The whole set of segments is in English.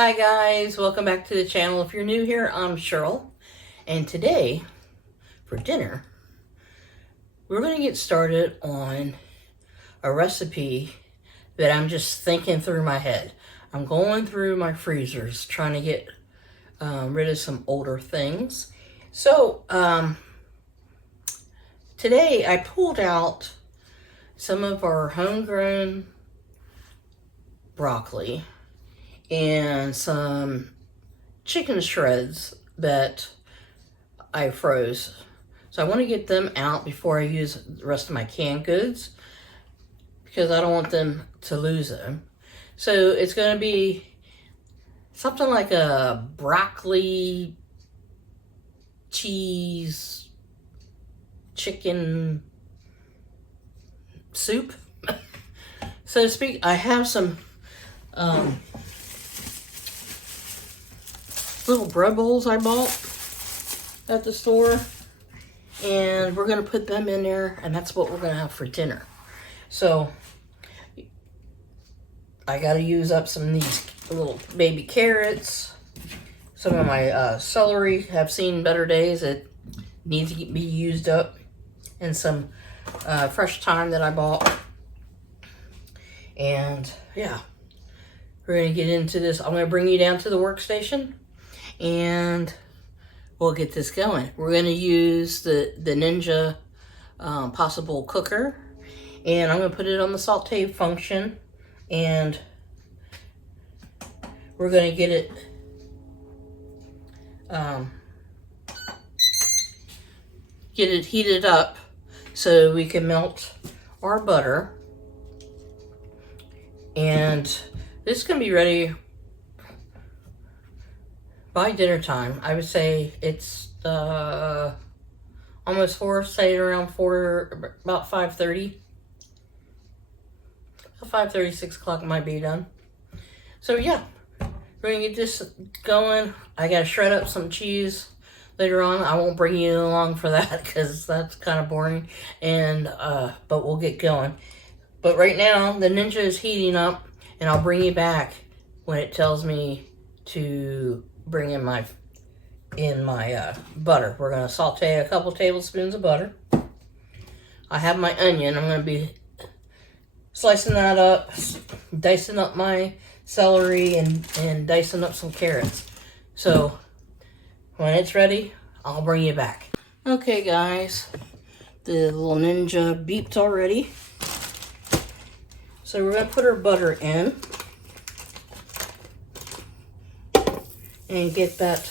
Hi guys, welcome back to the channel. If you're new here, I'm Cheryl, and today for dinner we're going to get started on a recipe that I'm just thinking through my head. I'm going through my freezers trying to get rid of some older things. So today I pulled out some of our homegrown broccoli and some chicken shreds that I froze. So I want to get them out before I use the rest of my canned goods because I don't want them to lose them. So it's going to be something like a broccoli, cheese, chicken soup, so to speak. I have some little bread bowls I bought at the store, and we're gonna put them in there, and that's what we're gonna have for dinner. So I gotta use up some of these little baby carrots. Some of my celery have seen better days. It needs to be used up, and some fresh thyme that I bought. And yeah, we're gonna get into this. I'm gonna bring you down to the workstation and we'll get this going. We're going to use the Ninja possible cooker, and I'm going to put it on the saute function, and we're going to get it heated up so we can melt our butter. And this is going to be ready by dinner time. I would say it's almost 4, say around 4, about 5:30. 5:30, 6 o'clock might be done. So yeah, we're gonna get this going. I gotta shred up some cheese later on. I won't bring you along for that because that's kind of boring. And but we'll get going. But right now the Ninja is heating up, and I'll bring you back when it tells me to bring in my butter. We're going to saute a couple tablespoons of butter. I have my onion. I'm going to be slicing that up, dicing up my celery, and dicing up some carrots. So when it's ready, I'll bring you back. Okay guys, the little Ninja beeped already. So we're going to put our butter in and get that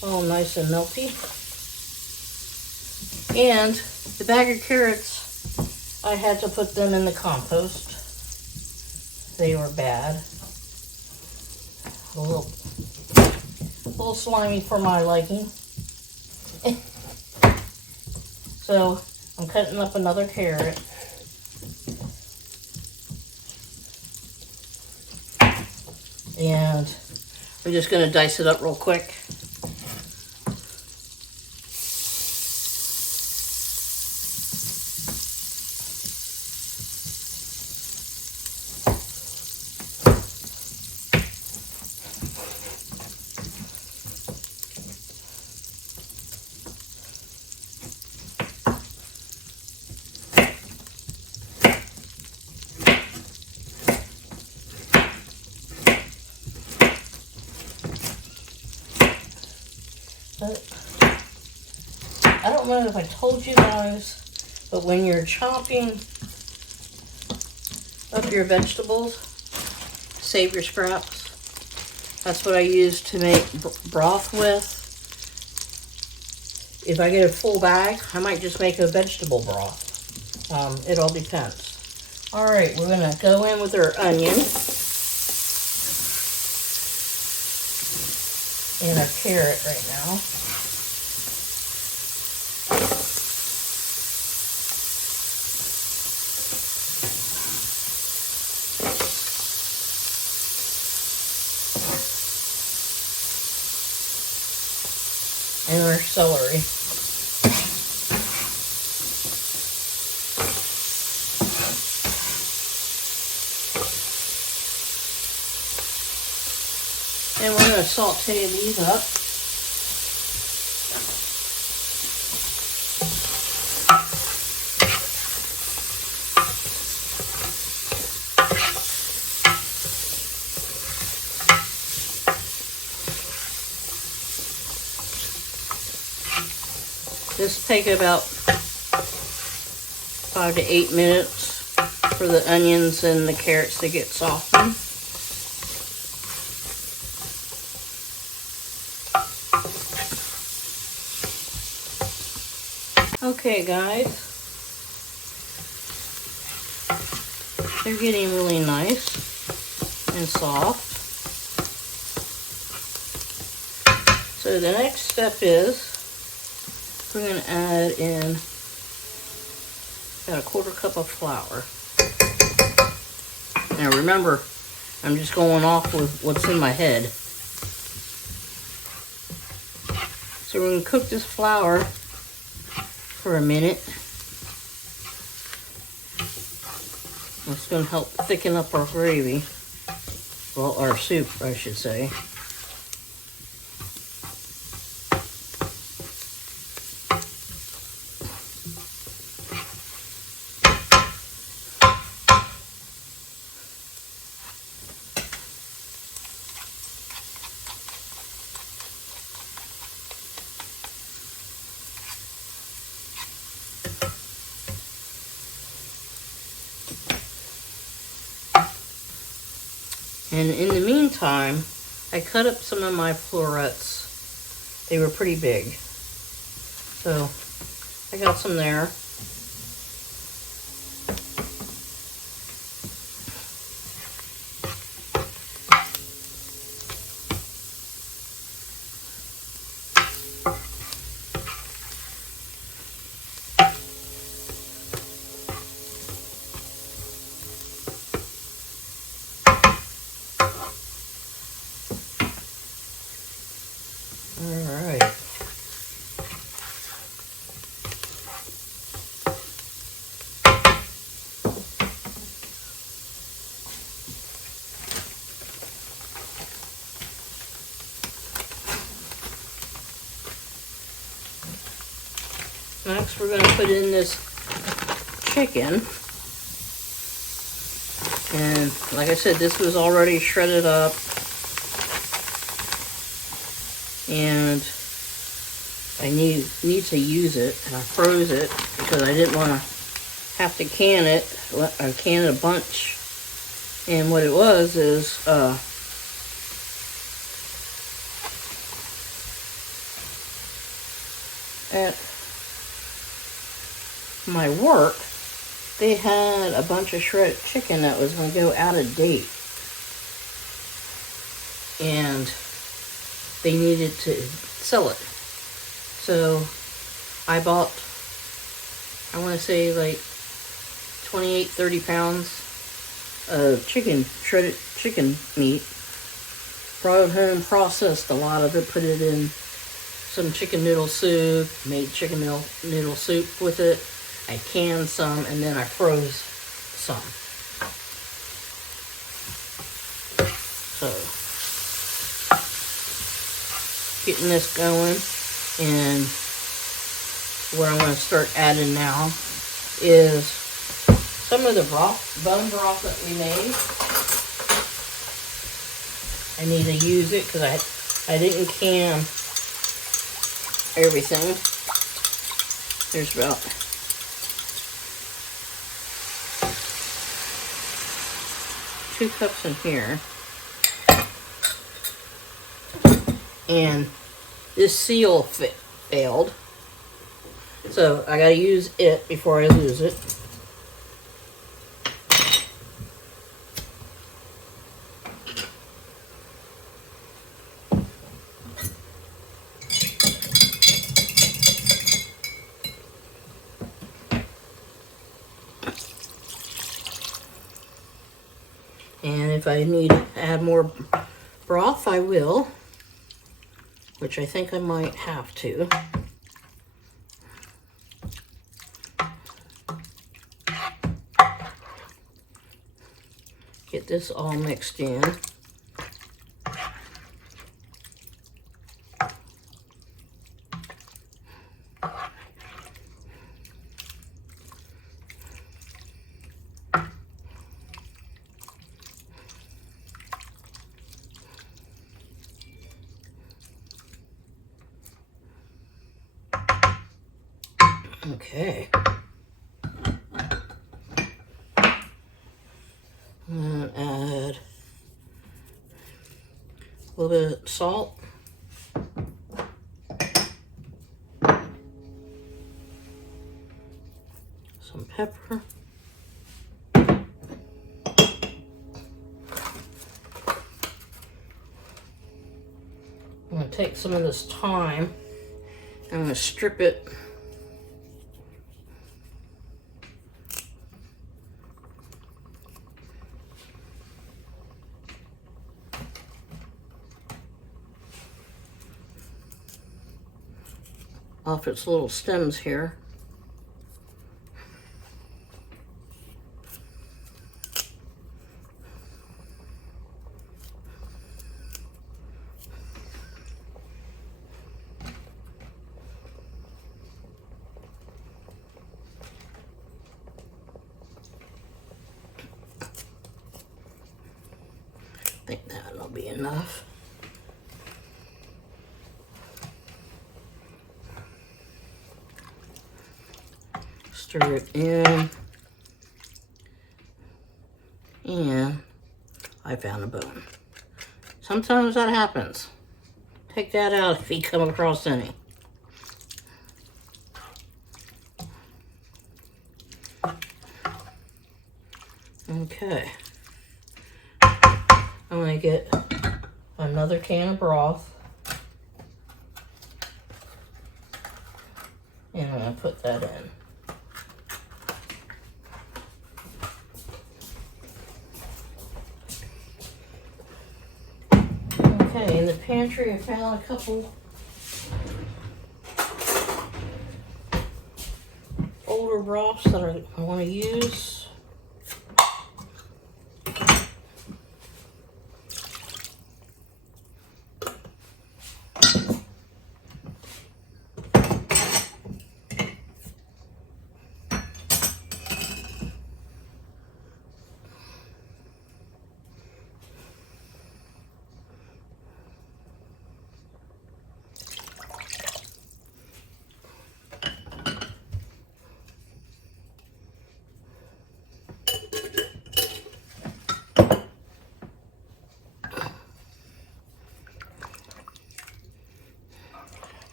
all nice and melty. And the bag of carrots, I had to put them in the compost. They were bad. A little slimy for my liking. So I'm cutting up another carrot. And we're just going to dice it up real quick. I don't know if I told you guys, but when you're chopping up your vegetables, save your scraps. That's what I use to make broth with. If I get a full bag, I might just make a vegetable broth. It all depends. All right, we're gonna go in with our onion and our carrot right now. And our celery. And we're going to saute these up. This take about 5 to 8 minutes for the onions and the carrots to get softened. Okay guys, they're getting really nice and soft. So the next step is we're going to add in about a 1/4 cup of flour. Now remember, I'm just going off with what's in my head. So we're going to cook this flour for a minute. It's going to help thicken up our gravy. Well, our soup, I should say. And in the meantime, I cut up some of my florets. They were pretty big. So I got some there. Alright. Next we're going to put in this chicken. And like I said, this was already shredded up. And I need to use it, and I froze it because I didn't want to have to can it. I canned a bunch, and what it was is at my work they had a bunch of shredded chicken that was going to go out of date, and they needed to sell it. So I bought, I want to say like 28-30 pounds of shredded chicken meat. Brought it home, processed a lot of it, put it in some chicken noodle soup, made chicken noodle soup with it. I canned some, and then I froze some. So getting this going, and what I'm going to start adding now is some of the bone broth that we made. I need to use it because I didn't can everything. There's about two cups in here. And this seal failed, so I gotta use it before I lose it. And if I need to add more broth, I will. Which I think I might have to. Get this all mixed in. Okay. And add a little bit of salt. Some pepper. I'm going to take some of this thyme. I'm going to strip it off its little stems here. I think that'll be enough. Stir it in, and I found a bone. Sometimes that happens. Take that out if you come across any. Okay. I'm going to get another can of broth. And I'm going to put that in. Okay, in the pantry I found a couple older broths that I want to use.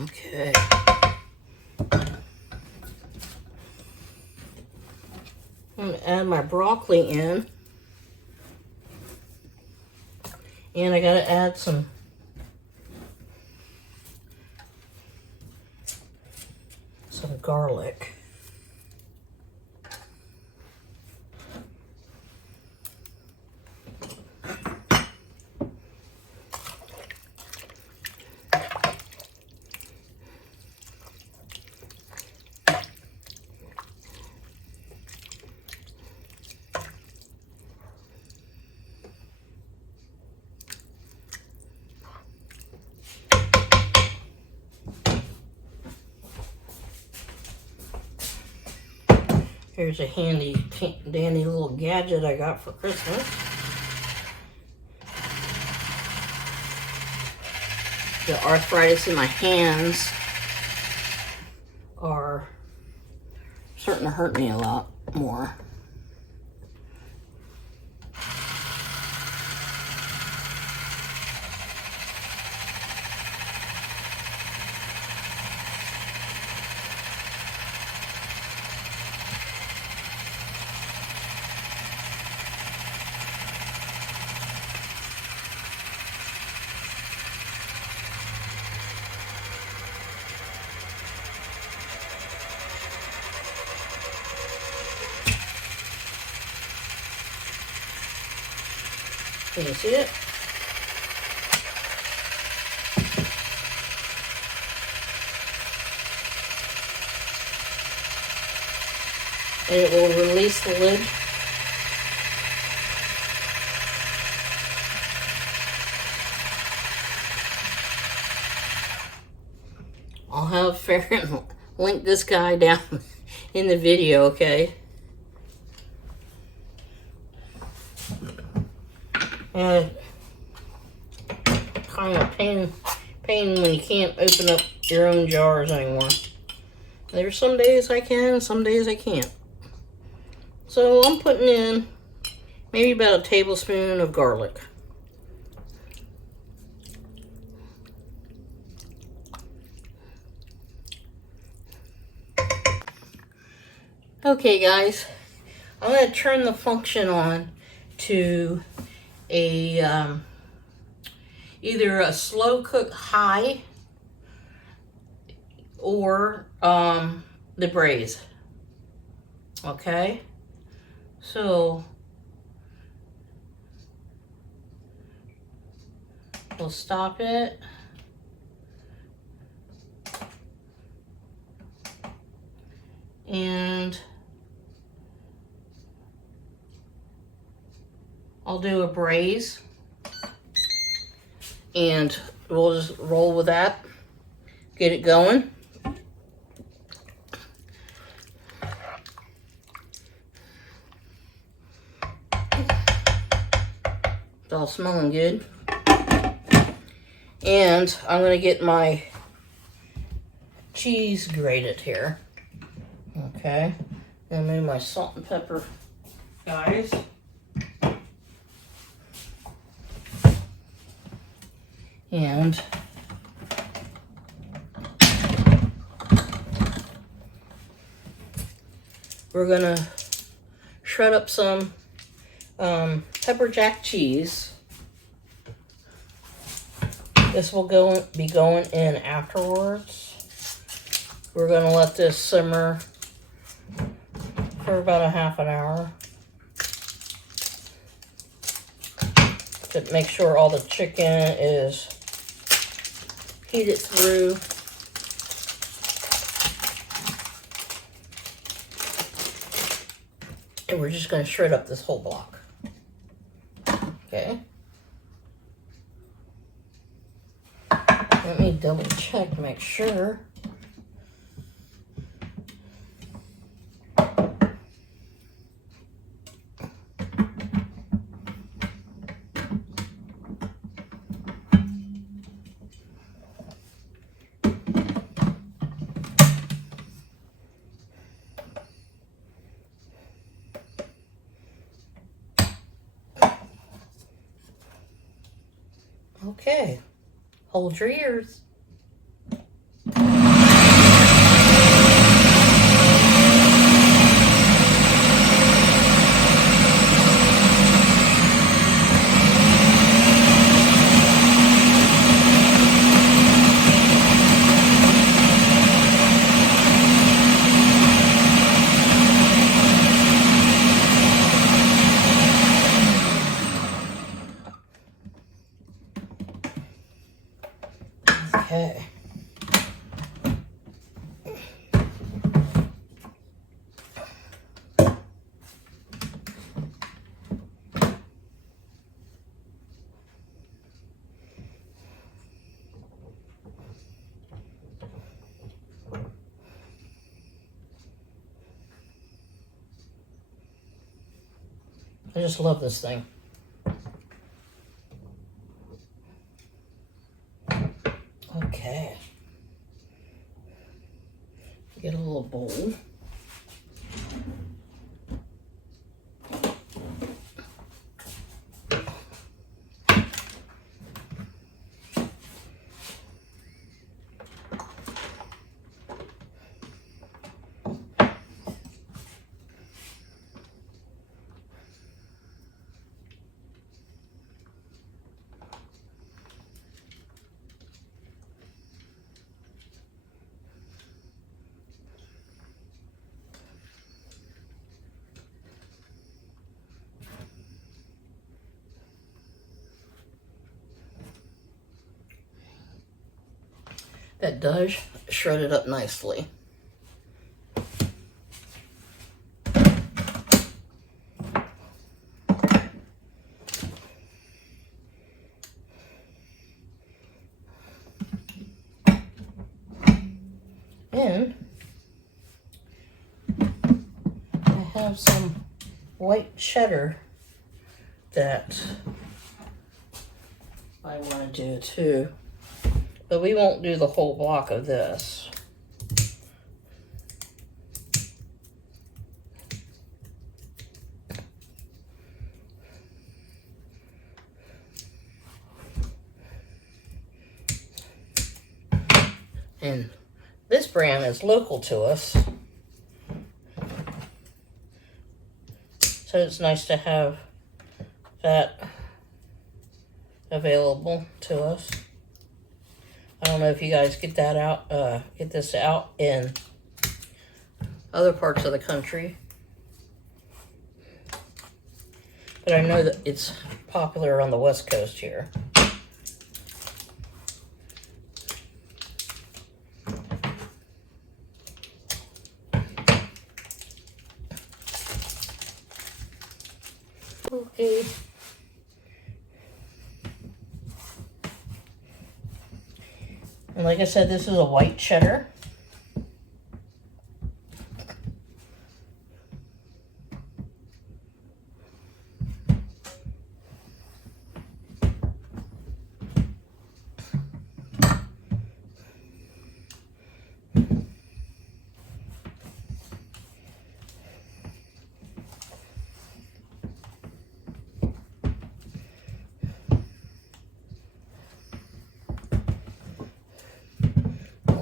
Okay. I'm going to add my broccoli in. And I got to add some garlic. Here's a handy dandy little gadget I got for Christmas. The arthritis in my hands are starting to hurt me a lot more. Can you see it? And it will release the lid. I'll have Farron link this guy down in the video, okay? And kind of pain when you can't open up your own jars anymore. There's some days I can, some days I can't. So I'm putting in maybe about a tablespoon of garlic. Okay guys, I'm going to turn the function on to a either a slow cook high or the braise. Okay, so we'll stop it. And I'll do a braise. And we'll just roll with that. Get it going. It's all smelling good. And I'm going to get my cheese grated here. Okay. And move my salt and pepper, guys. And we're going to shred up some pepper jack cheese. This will be going in afterwards. We're going to let this simmer for about a half an hour to make sure all the chicken is heated through. And we're just going to shred up this whole block. Okay. Let me double check to make sure. Okay, hold your ears. Okay. I just love this thing. Okay. Get a little bowl. That does shred it up nicely. And I have some white cheddar that I want to do too. But we won't do the whole block of this. And this brand is local to us. So it's nice to have that available to us. I don't know if you guys get that out, get this out in other parts of the country. But I know that it's popular on the West Coast here. Okay. And like I said, this is a white cheddar.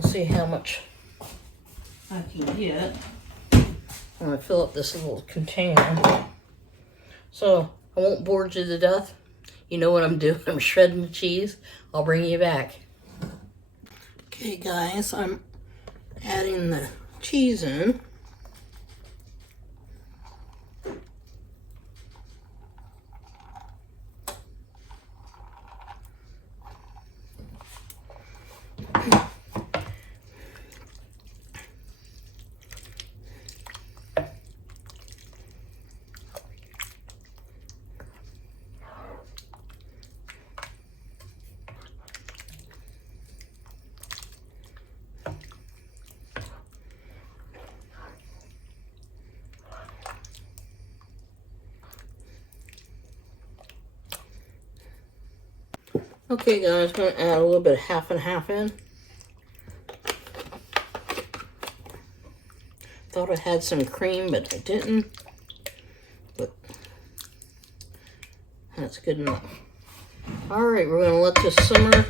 See how much I can get when I fill up this little container. So I won't bore you to death. You know what I'm doing. I'm shredding the cheese. I'll bring you back. Okay guys, I'm adding the cheese in. Okay guys, I'm going to add a little bit of half and half in. Thought I had some cream, but I didn't. But that's good enough. Alright, we're going to let this simmer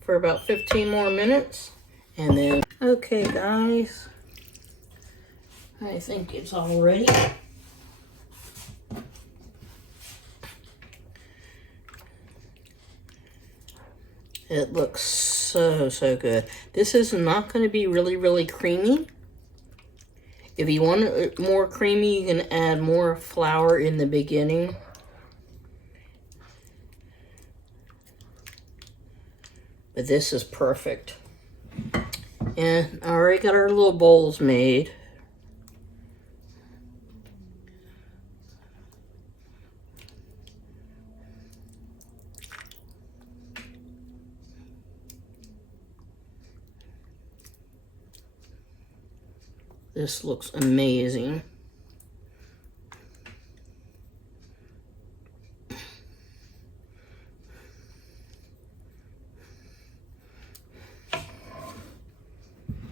for about 15 more minutes. And then, okay guys, I think it's all ready. It looks so good. This is not going to be really creamy. If you want it more creamy, you can add more flour in the beginning. But this is perfect. And I already got our little bowls made. This looks amazing.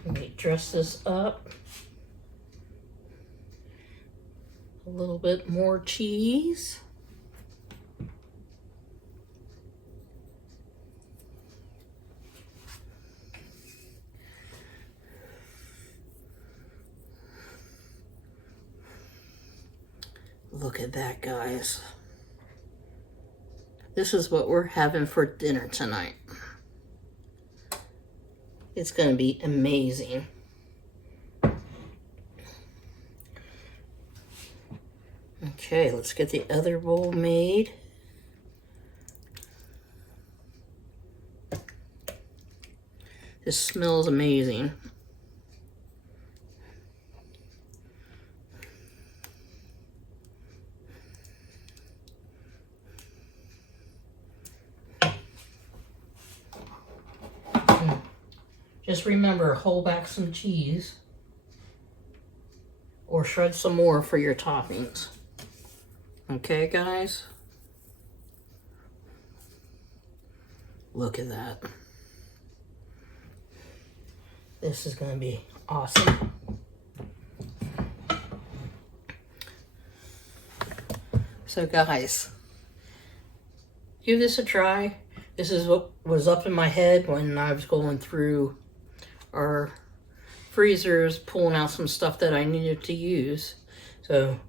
Let me dress this up. A little bit more cheese. Look at that, guys. This is what we're having for dinner tonight. It's going to be amazing. Okay, let's get the other bowl made. This smells amazing. Just remember, hold back some cheese or shred some more for your toppings. Okay, guys? Look at that. This is going to be awesome. So guys, give this a try. This is what was up in my head when I was going through our freezers, pulling out some stuff that I needed to use. So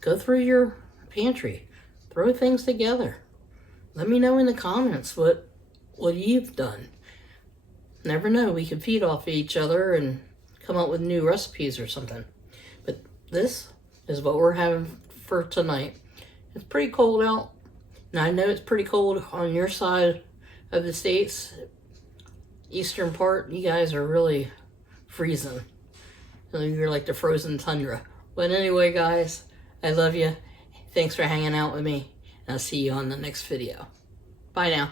go through your pantry, throw things together. Let me know in the comments what you've done. Never know, we could feed off each other and come up with new recipes or something. But this is what we're having for tonight. It's pretty cold out, and I know it's pretty cold on your side of the states. Eastern part, you guys are really freezing. You're like the frozen tundra. But anyway, guys, I love you. Thanks for hanging out with me, and I'll see you on the next video. Bye now.